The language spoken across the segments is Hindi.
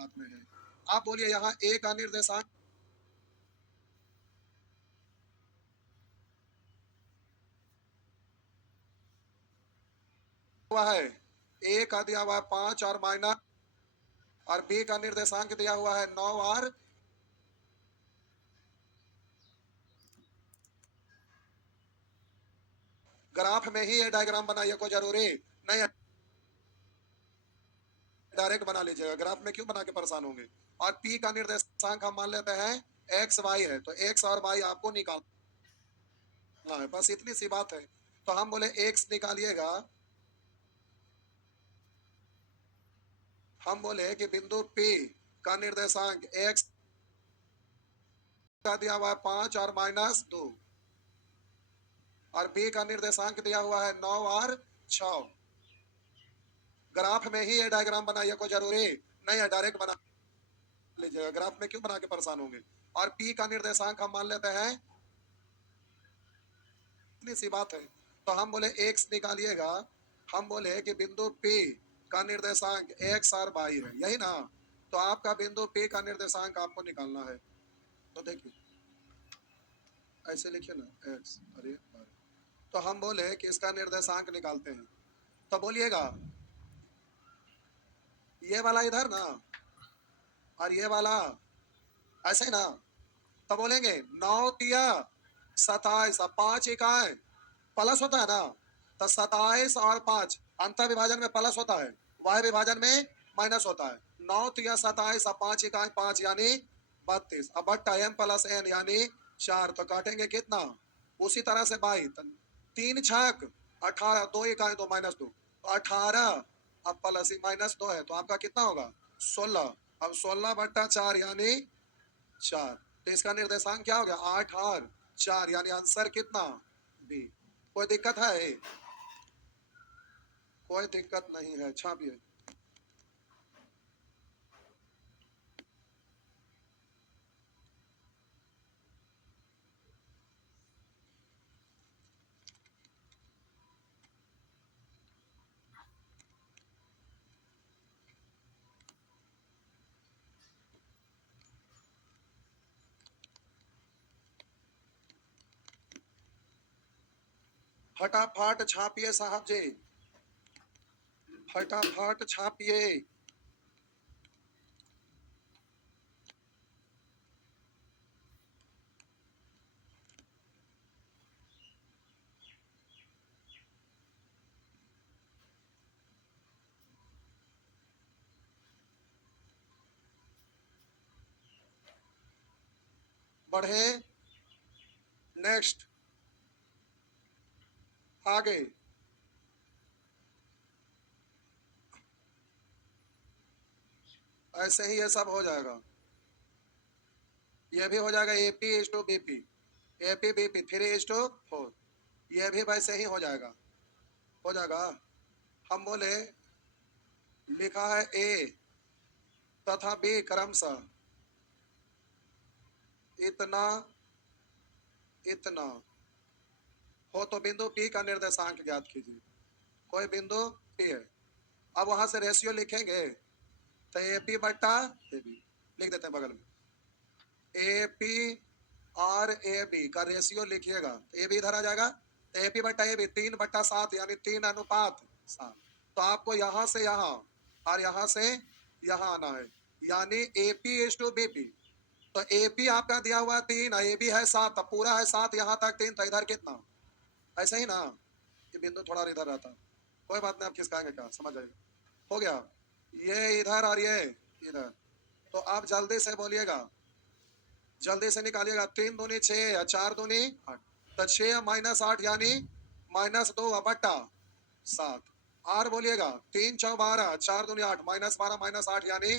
अनुपात में है। आप बोलिए यहाँ ए का निर्देशांक हुआ है, ए का दिया हुआ है 5 और माइनस, और बी का निर्देशांक दिया हुआ है 9 और ग्राफ में ही ये डायग्राम बनाइए, कोई जरूरी नहीं डायरेक्ट बना लीजिएगा, ग्राफ में क्यों बना के परेशान होंगे। और पी का निर्देशांक हम मान लेते हैं एक्स वाई है, तो एक्स और वाई आपको निकालना है, बस इतनी सी बात है। तो हम बोले एक्स निकालिएगा, हम बोले कि बिंदु P का निर्देशांक x का दिया हुआ है 5 और माइनस 2, और B का निर्देशांक दिया हुआ है 9 और 6। ग्राफ में ही ये डायग्राम बनाइए, कोई जरूरी नहीं है डायरेक्ट बना लीजिएगा, ग्राफ में क्यों बना के परेशान होंगे। और P का निर्देशांक हम मान लेते हैं, इतनी सी बात है। तो हम बोले x निकालिएगा, हम बोले कि बिंदु P का निर्देशांक x और y है, यही ना। तो आपका बिंदु P का निर्देशांक आपको निकालना है, तो देखिए ऐसे लिखिए ना x, अरे तो हम बोले कि इसका निर्देशांक निकालते हैं, तो बोलिएगा ये वाला इधर ना, और ये वाला ऐसे ना, तो बोलेंगे 9 तिया 27, अब 5 इकाई प्लस होता है ना, तो 27 और 5 अंतर विभाजन में प्लस होता है, वाय विभाजन में माइनस होता है। 9 तिया 27, अब 5 इकाई 5 यानी 32, अब बट्टा m प्लस n यानी 4, तो काटेंगे कितना, उसी तरह से 22, 3 छक 18, 2 इकाई 2 माइनस 2, तो 18, अब प्लस माइनस 2 है, तो आपका कितना होगा 16, अब 16 बट्टा 4 यानी 4, तो इसका निर्देशांक क्या हो गया 8 और 4, यानी आंसर कितना बी। कोई दिक्कत है, कोई दिक्कत नहीं है, छापिए। फटाफट छापिए साहब जी, फटाफट छापिए। बढ़े, नेक्स्ट, आगे। ऐसे ही ये सब हो जाएगा, ये भी हो जाएगा AP is to BP, AP BP 3:4, ये भी वैसे ही हो जाएगा, हो जाएगा। हम बोले लिखा है A तथा B क्रमशः इतना इतना हो, तो बिंदु P का निर्देशांक ज्ञात कीजिए। कोई बिंदु P है, अब वहां से रेशियो लिखेंगे, तो AP बट्टा AB लिख देते हैं बगल में, AP और AB का रेशियो लिखिएगा, तो AB इधर आ जाएगा, तो AP बट्टा AB 3/7 यानी 3:7। तो आपको यहाँ से यहाँ और यहाँ से यहाँ आना है, यानी AP इज टू BP। तो AP आपका दिया हुआ है 3, AB है 7, तो पूरा है 7, यहाँ तक 3, तो इधर कितना, ऐसे ही ना, ये बिंदु थोड़ा इधर रहता, कोई बात नहीं, आप खिसकाएंगे क्या, समझ जाएगा। हो गया, ये इधर और ये इधर, तो आप जल्दी से बोलिएगा, जल्दी से निकालिएगा, 3 दूनी 6 या 4 दूनी 8, तो 6 माइनस 8 यानी -2 बट्टा 7, और बोलिएगा 3 चौ 12, 4 दूनी 8, -12 -8 यानी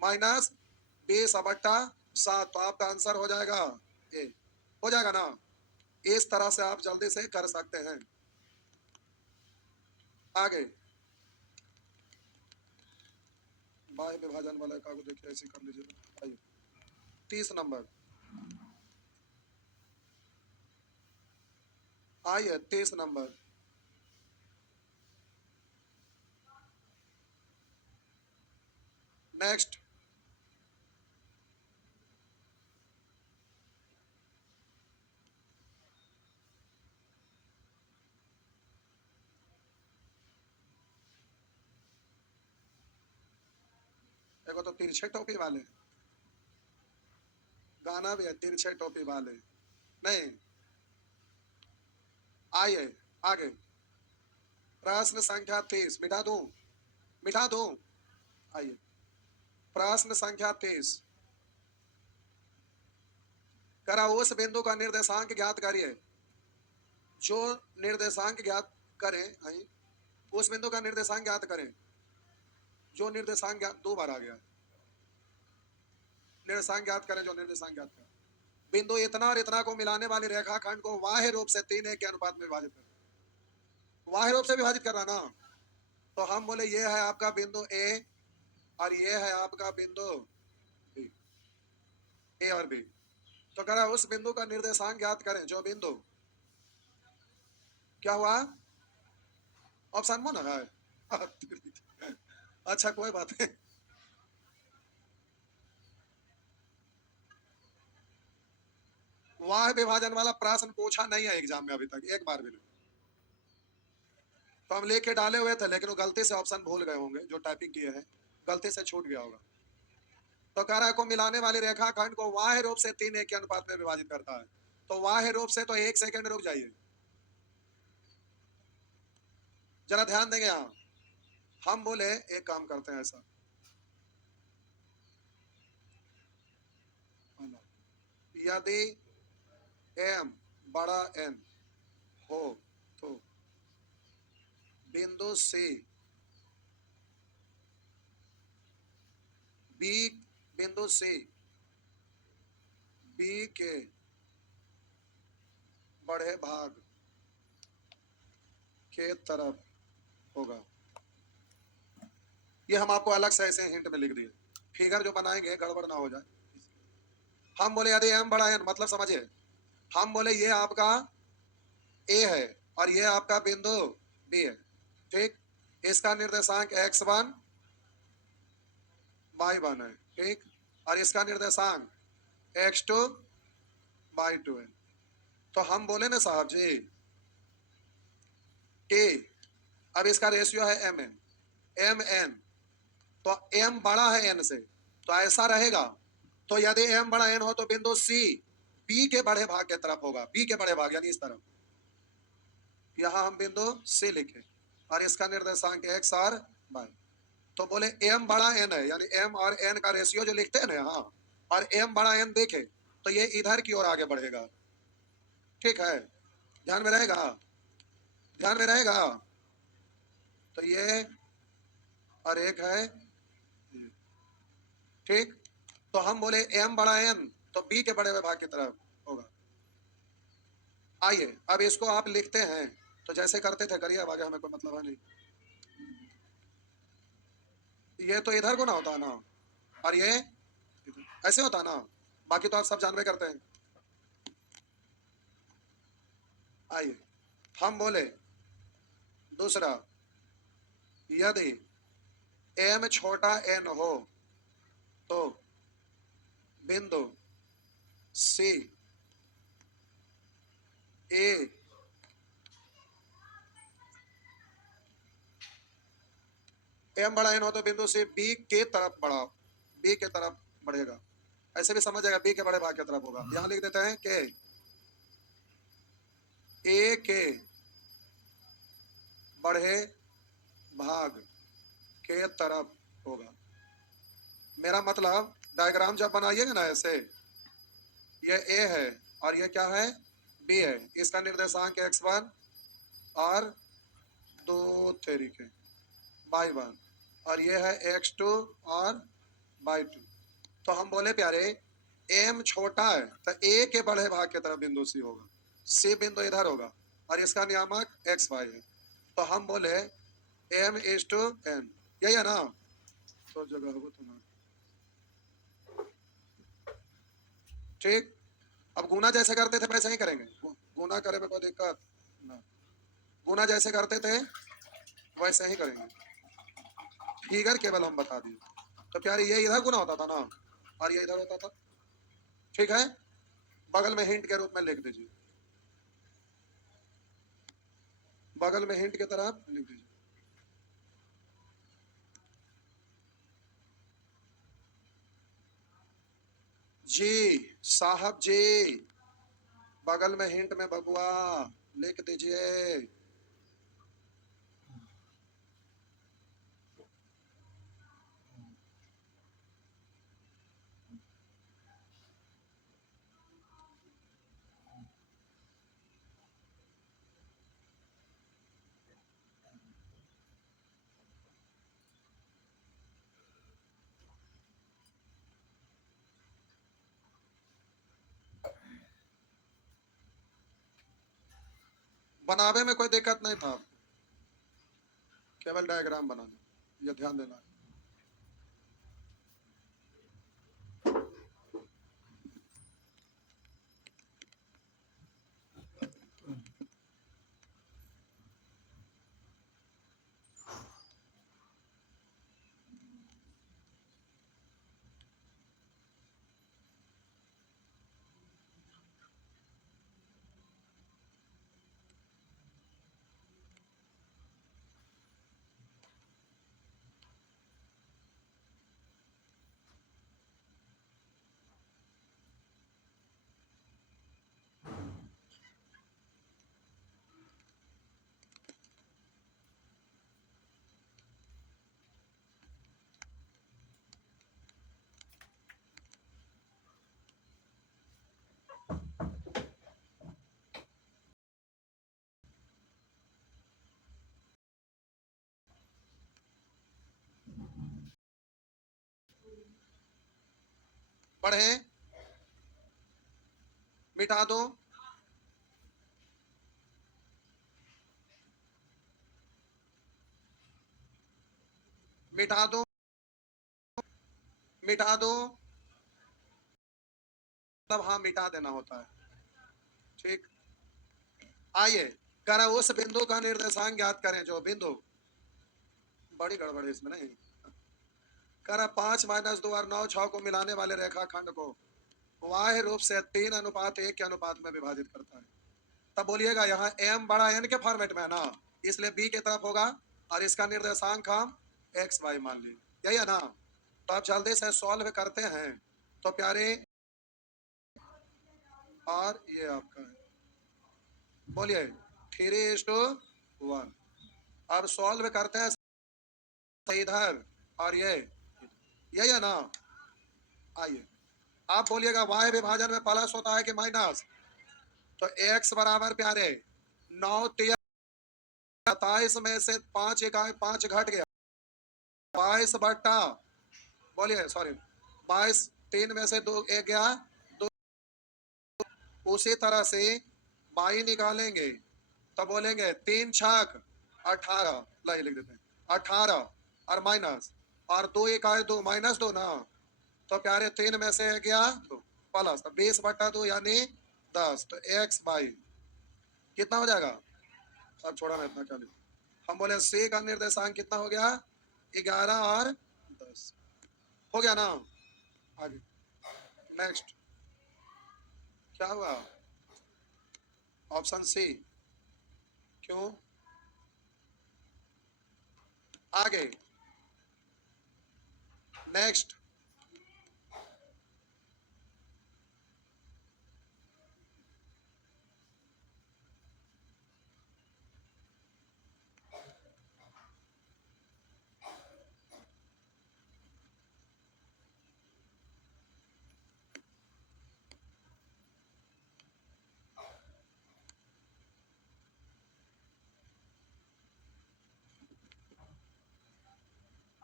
-20 बट्टा 7, तो आपका आंसर हो जाएगा ए, हो जाएगा ना। इस तरह से आप जल्दी से कर सकते हैं। आगे बाह्य विभाजन वाला का देखिए, ऐसे कर लीजिए, आइए 30 नंबर, आइए 30 नंबर, नेक्स्ट। को तो तिरछे टोपी वाले, गाना भी है तिरछे टोपी वाले। नहीं, आइए आगे, प्रश्न संख्या 30। मिटा दूं, मिटा दूं? आइए, प्रश्न संख्या 30। करा उस बिंदु का निर्देशांक ज्ञात करिए जो निर्देशांक ज्ञात करें। आइए, उस बिंदु का निर्देशांक ज्ञात करें जो निर्देशांक ज्ञात, दो बार आ गया, निर्देशांक ज्ञात करें जो निर्देशांक ज्ञात करें। बिंदु इतना और इतना को मिलाने वाले रेखाखंड को बाह्य रूप से 3:1 के अनुपात में विभाजित करें। बाह्य रूप से विभाजित करना ना, तो हम बोले ये है आपका बिंदु ए और ये है आपका बिंदु बी, ए और बी। तो कह रहा उस बिंदु का निर्देशांक ज्ञात करें जो बिंदु, क्या हुआ, ऑप्शन में ना है। अच्छा कोई बात नहीं, वाह विभाजन वाला प्रश्न पूछा नहीं है एग्जाम में अभी तक, एक बार भी नहीं। तो हम लेके डाले हुए थे, लेकिन वो गलती से ऑप्शन भूल गए होंगे, जो टाइपिंग किए हैं गलती से छूट गया होगा। तो कह रहा है को मिलाने वाली रेखाखंड को बाह्य रूप से 3:1 के अनुपात में विभाजित करता है। तो बाह्य रूप से, तो एक सेकंड रुक जाइए, जरा ध्यान देंगे। यहाँ हम बोले एक काम करते हैं ऐसा, यदि m बड़ा n हो तो बिंदु C B, बिंदु C B के बड़े भाग के तरफ होगा। ये हम आपको अलग से ऐसे हिंट में लिख दिए, फिगर जो बनाएंगे गड़बड़ ना हो जाए। हम बोले यदि m बड़ा n, मतलब समझिए, हम बोले ये आपका A है और ये आपका बिंदु B है, ठीक। इसका निर्देशांक x1 y1 है, ठीक, और इसका निर्देशांक x2 y2 है। तो हम बोले ना साहब जी कि अब इसका रेशियो है mn, तो m बड़ा है n से, तो ऐसा रहेगा। तो यदि m बड़ा n हो तो बिंदु C B के बड़े भाग के तरफ होगा, B के बड़े भाग यानी इस तरफ। यहां हम बिंदु C लिखे और इसका निर्देशांक x और y। तो बोले m बड़ा n है, यानी m और n का रेशियो जो लिखते हैं ना यहाँ, और m बड़ा n देखे तो ये इधर की ओर आगे बढ़ेगा, ठीक है, ध्यान में रहेगा, ध्यान में रहेगा। तो ये और एक है, ठीक। तो हम बोले m बड़ा n तो B के बड़े भाग की तरफ होगा। आइए अब इसको आप लिखते हैं, तो जैसे करते थे करिए, अब आगे हमें कोई मतलब है नहीं। ये तो इधर को ना होता ना, और ये ऐसे होता ना, बाकी तो आप सब जानवे करते हैं। आइए हम बोले दूसरा, यदि m छोटा n हो तो बिंदु C A m बड़ा n हो तो बिंदु C B के तरफ बढ़ा, B के तरफ बढ़ेगा। ऐसे भी समझ जाएगा, B के बड़े भाग की तरफ होगा। यहां लिख देते हैं कि A के बड़े भाग के तरफ होगा। मेरा मतलब डायग्राम जब बनाइएगा ना ऐसे, ये A है और ये क्या है, B है, इसका निर्देशांक x1 और 2 तरीके y1, और ये है x2 और y2। तो हम बोले प्यारे m छोटा है तो A के बड़े भाग की तरफ बिंदु C होगा, C बिंदु इधर होगा और इसका नियामक xy है। तो हम बोले m/n, यही है ना, तो जगह हो तो ना, ठीक। अब गुना जैसे करते थे वैसे ही करेंगे, गुना करे में कोई दिक्कत ना, गुना जैसे करते थे वैसे ही करेंगे, फिगर केवल हम बता दिए। तो प्यारे ये इधर गुना होता था ना और ये इधर होता था, ठीक है। बगल में हिंट के रूप में लिख दीजिए, बगल में हिंट की तरफ लिख दीजिए। जी साहब जी, बगल में हिंट में बबुआ लिख दीजिए। बनावे में कोई दिक्कत नहीं था, केवल डायग्राम बनाना, ये ध्यान देना। पढ़े, मिटा दो, मिटा दो, मिटा दो, तब हाँ मिटा देना होता है। ठीक, आइए करा उस बिंदु का निर्देशांक ज्ञात करें जो बिंदु, बड़ी गड़बड़ है इसमें नहीं, करा 5 - 2 और 9 6 को मिलाने वाले रेखाखंड को बाह्य रूप से 3:1 के अनुपात में विभाजित करता है। तब बोलिएगा यहाँ m बड़ा n के फॉर्मेट में है ना, इसलिए b की तरफ होगा और इसका निर्देशांक हम x y मान लेंगे, यही है ना। तो अब जल्दी से सॉल्व करते हैं। तो प्यारे, और ये आपका है, बोलिए 3:1। अब सॉल्व करते हैं इधर और ये, यही है ना। आइए आप बोलिएगा y विभाजन में प्लस होता है कि माइनस। तो x बराबर प्यारे 9 - 27 में से 5 इकाई 5 घट गया 22 बोलिए सॉरी 22, 3 में से 2 एक गया 2। उसी तरह से बाई निकालेंगे तो बोलेंगे 3 × 18, लाइए लिख देते हैं 18 और माइनस और 2 इकाई 2 -2 ना। तो प्यारे 3 में से गया 2 प्लस, तो 20/2 यानी 10। तो x बाई कितना हो जाएगा, अब छोड़ा मैं इतना क्या लिखूं, हम बोले c का निर्देशांक कितना हो गया 11 और 10 हो गया ना। आगे नेक्स्ट क्या हुआ, ऑप्शन सी, क्यों, आगे नेक्स्ट।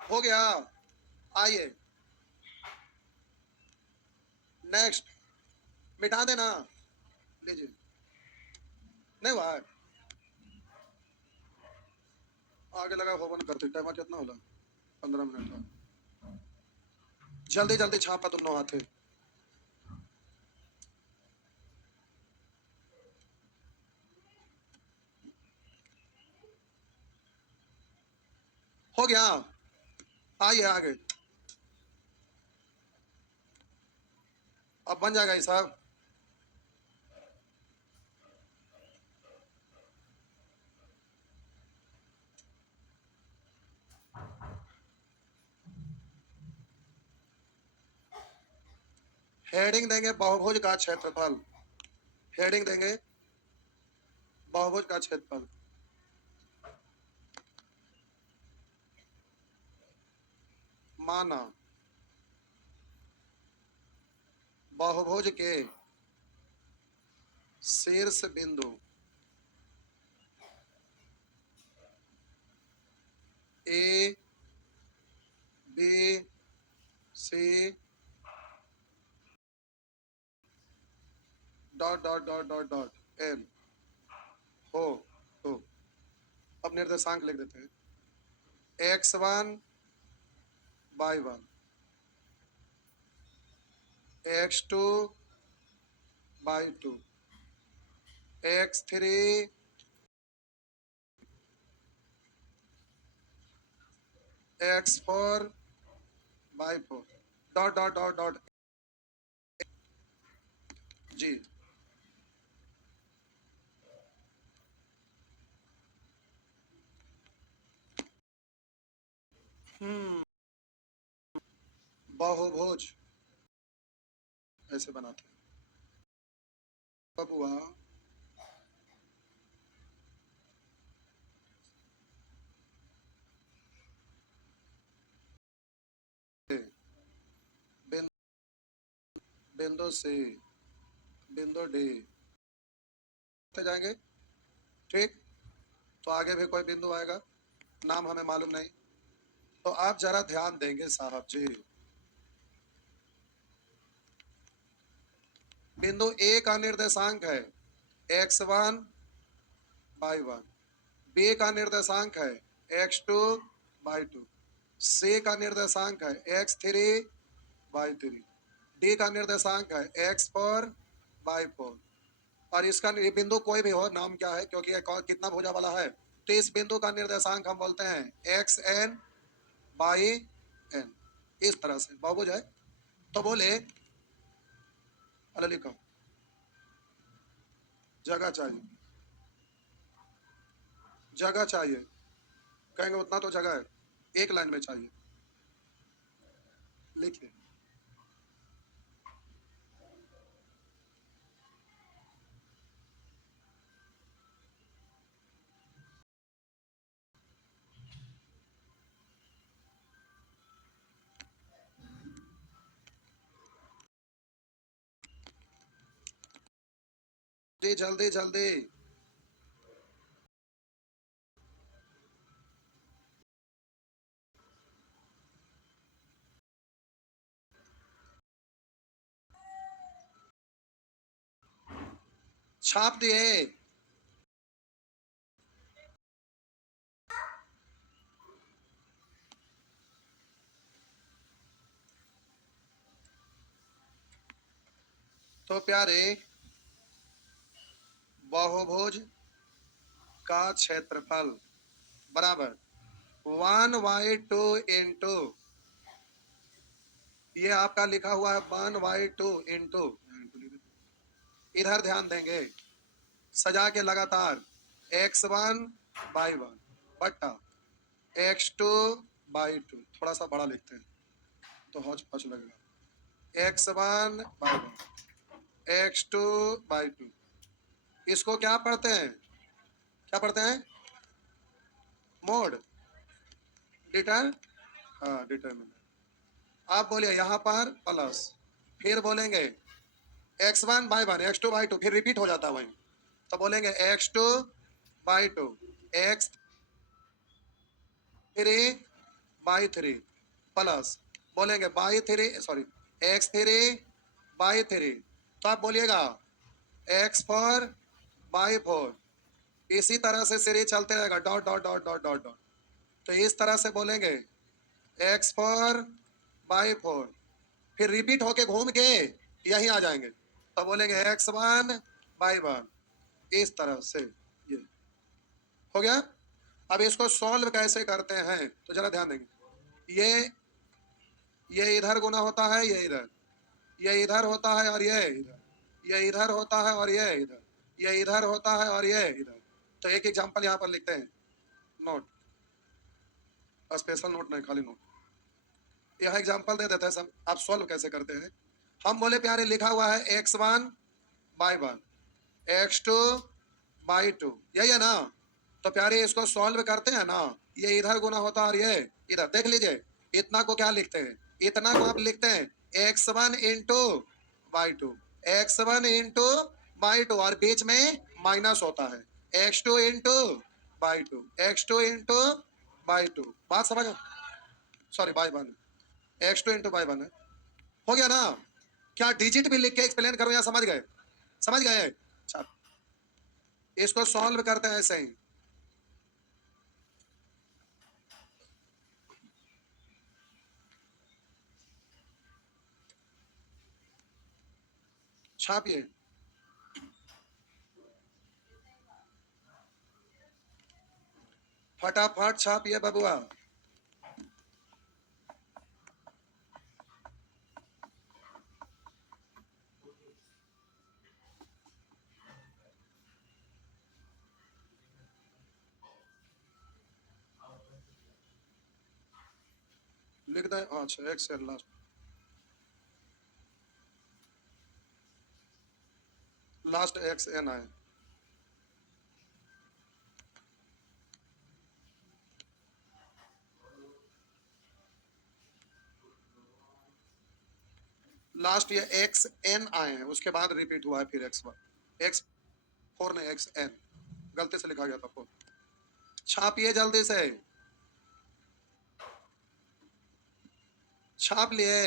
हो गया, आइए नेक्स्ट, मिटा देना, लीजिए, नहीं हुआ है? आगे लगा हो बंद करते, टाइम कितना होला 15 मिनट था। जल्दी जल्दी छापा दोनों हाथे, हो गया, आइए आगे, अब बन जाएगा हिसाब। हेडिंग देंगे बहुभुज का क्षेत्रफल, हेडिंग देंगे बहुभुज का क्षेत्रफल। माना बहुभुज के शीर्ष बिंदु A B C dot dot dot dot dot N हो तो अब निर्देशांक लिख देते हैं। x1 y1, x2 y2, x3 x4 y4 dot dot dot dot G. बहुभुज ऐसे बनाते हैं बबुआ। बिंदु से बिंदु डी जाएंगे, ठीक। तो आगे भी कोई बिंदु आएगा, नाम हमें मालूम नहीं। तो आप जरा ध्यान देंगे साहब जी। बिंदु ए का निर्देशांक है x1 y1, बी का निर्देशांक है x2 y2, सी का निर्देशांक है x3 y3, डी का निर्देशांक है x4 y4। और इसका ये बिंदु कोई भी हो, नाम क्या है, क्योंकि ये कितना भुजा वाला है, तो इस बिंदु का निर्देशांक हम बोलते हैं xn बाई n। इस तरह से बहुभुज है। तो बोले अरे लिखो जगह चाहिए, जगह चाहिए, कहेंगे उतना तो जगह है, एक लाइन में चाहिए, लिखिए। जी जल्दी जल्दी। छाप दिए। तो प्यारे बहुभुज का क्षेत्रफल बराबर 1/2 इंटू, ये आपका लिखा हुआ है 1/2 इंटू, इधर ध्यान देंगे, सजा के लगातार x1 y1 बट्टा x2 y2, थोड़ा सा बड़ा लिखते हैं तो हौच पौच लगेगा, x1 y1 x2 y2। इसको क्या पढ़ते हैं, क्या पढ़ते हैं, मोड डिटर, हाँ डिटरमिनेंट। आप बोलिए यहाँ पर प्लस, फिर बोलेंगे x1 y1 x2 y2, फिर रिपीट हो जाता है वहीं, तो बोलेंगे x2 y2 x3 y3 plus बोलेंगे y3 सॉरी x3 y3, तो आप बोलिएगा x4 y4। इसी तरह से सीरीज चलते रहेगा, dot dot dot dot dot dot. तो इस तरह से बोलेंगे x4 y4, फिर रिपीट होके घूम के यहीं आ जाएंगे, तो बोलेंगे x1 y1। इस तरह से ये हो गया। अब इसको सॉल्व कैसे करते हैं तो जरा ध्यान देंगे। ये इधर गुना होता है, ये इधर होता है और ये इधर, ये इधर होता है और ये इधर, ये इधर होता है और ये इधर। तो एक एग्जांपल यहाँ पर लिखते हैं, नोट, स्पेशल नोट नहीं, खाली नोट। यह एग्जांपल दे देते हैं, सब आप सॉल्व कैसे करते हैं। हम बोले प्यारे लिखा हुआ है x1 बाई 1 x2 बाई 2, यही है ना। तो प्यारे इसको सॉल्व करते हैं ना, ये इधर गुना होता है और ये इधर। देख लीजिए इतना को क्या लिखते हैं, इतना को आप लिखते हैं x1 into by 2, x1 into by 2 और बीच में माइनस होता है x2 into by 2, x2 into by 2। बात समझ, sorry by 1, x2 into by 1 है। हो गया ना। क्या डिजिट भी लिख के एक्सप्लेन करो या समझ गए? समझ गए? अच्छा, इसको सॉल्व करते हैं ऐसे ही। छापिए, फटाफट छापिए बबुआ। लिख दें, अच्छा X L last X N आए। लास्ट ये एक्स एन आए हैं, उसके बाद रिपीट हुआ है फिर एक्स 4 ने एक्स एन, गलती से लिखा गया था 4। छापिए जल्दी से, छाप लिए।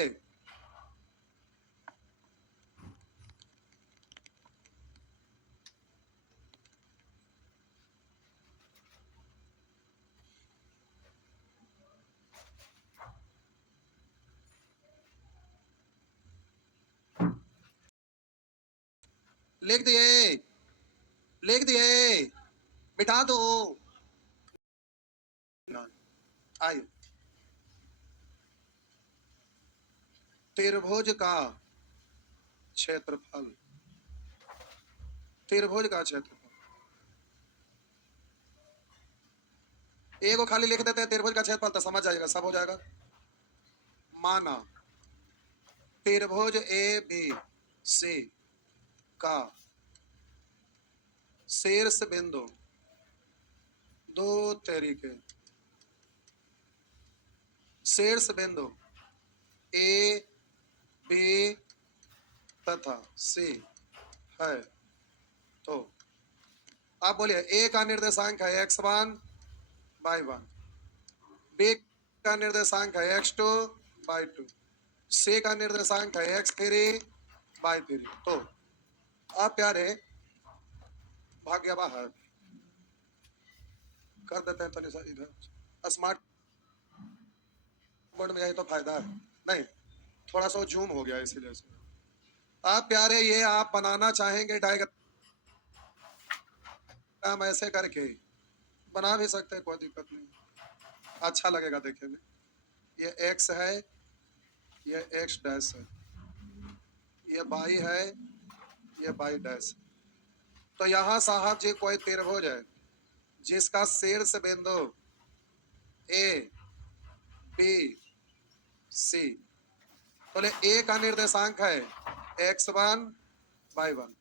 लिख दिए, लिख दिए, मिटा दो। आइए, त्रिभुज का क्षेत्रफल, त्रिभुज का क्षेत्रफल। एक को खाली लिख देते हैं त्रिभुज का क्षेत्रफल, तो समझ जाएगा, सब हो जाएगा। माना त्रिभुज ए बी सी का शीर्ष बिंदु, दो तरीके, शीर्ष बिंदु ए बी तथा सी है, तो आप बोलिए ए का निर्देशांक है x1 बाई 1, बी का निर्देशांक है x2 बाई 2, सी का निर्देशांक है x3 बाई 3। तो आप प्यारे भाग्य बाहर कर देते हैं तनिषा इधर, स्मार्ट बोर्ड में यही तो फायदा है। नहीं, थोड़ा सा जूम हो गया इसीलिए से। आप प्यारे ये आप बनाना चाहेंगे डायग्राम ऐसे करके बना भी सकते हैं, कोई दिक्कत नहीं, अच्छा लगेगा देखने में। ये x है, ये x डैश है, ये y है, ये y डैश। तो यहाँ साहब जी कोई त्रिभुज है जिसका शीर्ष बिंदु ए बी सी, बोले ए का निर्देशांक है x1 बाई 1,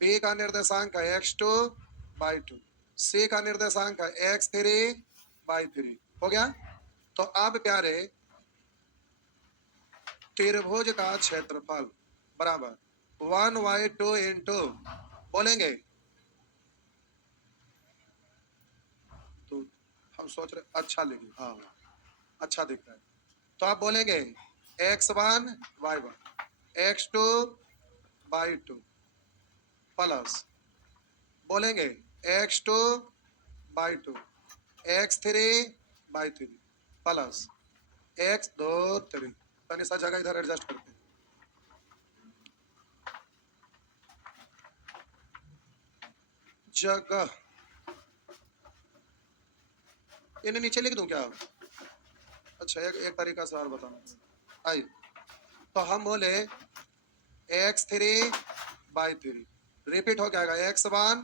बी का निर्देशांक है x2 बाई 2, सी का निर्देशांक है x3 बाई 3। हो गया। तो अब प्यारे त्रिभुज का क्षेत्रफल बराबर 1/2 इंटू, बोलेंगे तो हम सोच रहे अच्छा लिखे, हाँ अच्छा दिख रहा है। तो आप बोलेंगे x1 by 1 x2 by 2 plus, बोलेंगे x2 by 2 x3 by 3 plus x2 3। Tanisha जगह इधर एडजस्ट करते हैं। जगह इन्हें नीचे लिख दूं क्या? अच्छा एक तरीका से और बताना। आइए, तो हम बोले x3 बाई 3 रिपीट हो जाएगा x1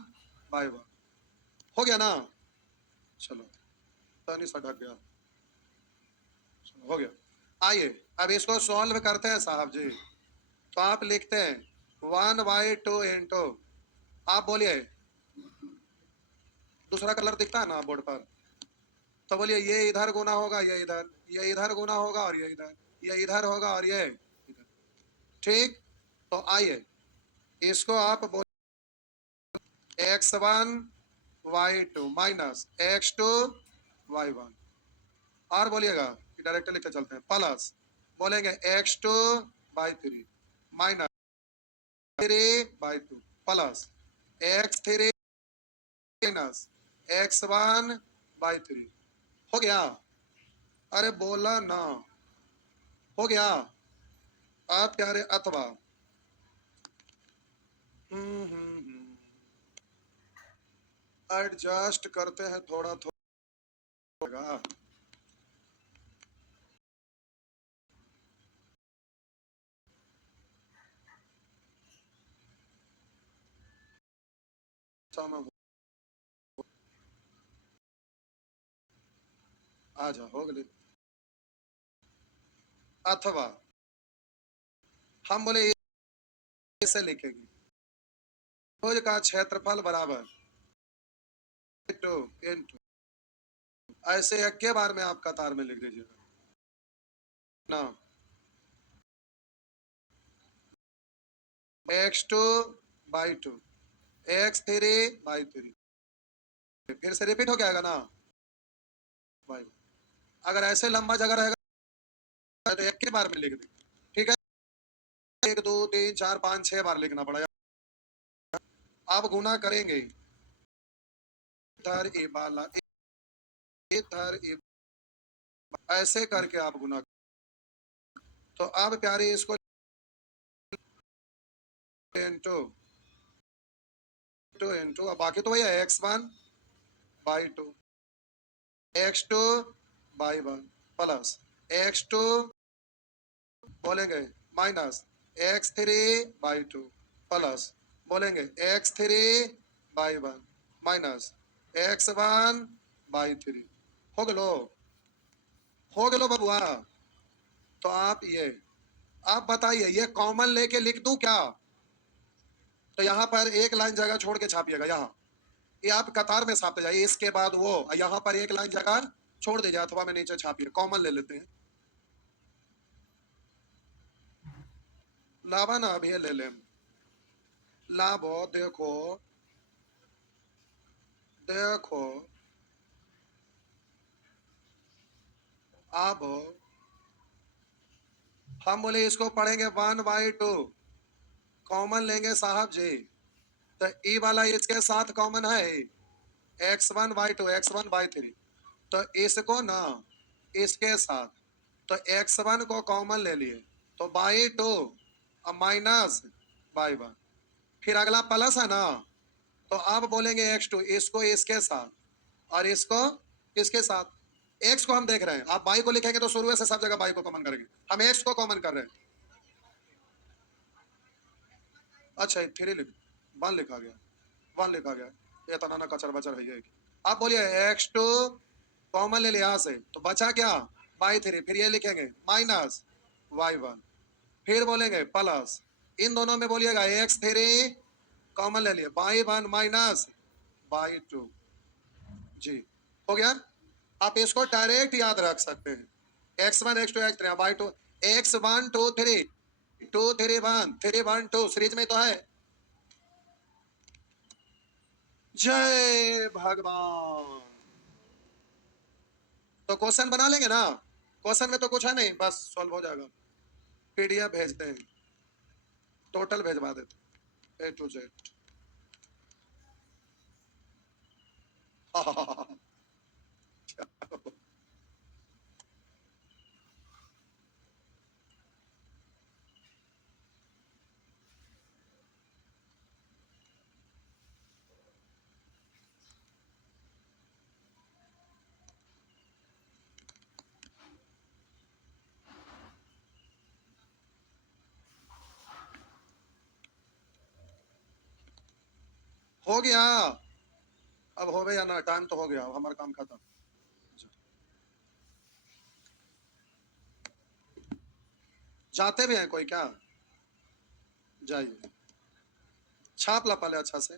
बाई 1, हो गया ना। चलो तनिषा ढक गया, हो गया। आइए अब इसको सॉल्व करते हैं साहब जी। तो आप लिखते हैं 1/2 इंटू, आप बोलिए, दूसरा कलर दिखता है ना बोर्ड पर, तो बोलिए ये इधर गुना होगा, ये इधर गुना होगा, और ये इधर होगा, और ये इधर। ठीक, तो आइए इसको आप बोल x1 y2 minus x2 y1, और बोलिएगा कि डायरेक्ट लिखते चलते हैं, प्लस बोलेंगे x2 by 3 minus 3/2 plus x3 minus x1/3। हो गया? अरे बोला ना, हो गया? आप प्यारे अथवा एडजस्ट करते हैं थोड़ा थोड़ा। आ जा, हो गए। अथवा हम बोले इसे लिखेंगे, रोज का क्षेत्रफल बराबर टू इंटू, ऐसे एक के बार में आप कतार में लिख दीजिएगा ना, x2/2 x3/3, फिर से रिपीट हो जाएगा ना भाई। अगर ऐसे लंबा जगह रहेगा तो एक के बार में लिख देंगे, ठीक है? 1 2 3 4 5 6 बार लिखना पड़ेगा। आप गुना करेंगे इधर ए बाला इधर ए, ऐसे करके आप गुना, तो अब प्यारे इसको इंटू टू इंटू, अब बाकी तो भैया x1/2 x2/1 प्लस x2 बोलेंगे माइनस x3/2 प्लस बोलेंगे x3/1 माइनस x1/3। हो गलो, हो गलो बबुआ। तो आप ये, आप बताइए ये कॉमन लेके लिख दूं क्या? तो यहाँ पर एक लाइन जगह छोड़ के छापिएगा, यहाँ ये आप कतार में छापते जाइए, इसके बाद वो यहाँ पर एक लाइन जगह छोड़ दीजिए, अथवा में नीचे छापिए, कॉमन ले लेते हैं। लावा ना अभी ले लें, लाभो देखो देखो, अब हम बोले इसको पढ़ेंगे 1/2, कॉमन लेंगे साहब जी, तो ई वाला इसके साथ कॉमन है x1/2 x1/3, तो इसको ना इसके साथ, तो x1 को कॉमन ले लिए तो बाई 2 माइनस बाई 1, फिर अगला प्लस है ना, तो अब बोलेंगे x2, इसको इसके साथ और इसको इसके साथ। x को हम देख रहे हैं, आप बाई को लिखेंगे तो शुरू से सब जगह बाई को कॉमन करेंगे, हम x को कॉमन कर रहे हैं। अच्छा 3 लिख 1 लिखा गया, 1 लिखा गया, ये तना कचर बचर है ये। आप बोलिए x2 कॉमन ले लिया यहाँ से, तो बचा क्या बाई 3, फिर ये लिखेंगे माइनस y1, फिर बोलेंगे प्लस, इन दोनों में बोलिएगा x3 कॉमन ले लिए बाई 1 माइनस बाई 2। जी हो गया? आप इसको डायरेक्ट याद रख सकते हैं, x1 x2 x3 by 2, x1 2 3 2 3 1 3 1 2 series में तो है। जय भगवान। तो क्वेश्चन बना लेंगे ना, क्वेश्चन में तो कुछ है नहीं, बस सॉल्व हो जाएगा। पीडीएफ भेजते हैं, टोटल भेजवा देते A to Z। हो गया? अब हो गया ना, टाइम तो हो गया, हमारा काम खत्म। जाते भी हैं कोई क्या? जाइए, छाप ला पहले अच्छा से।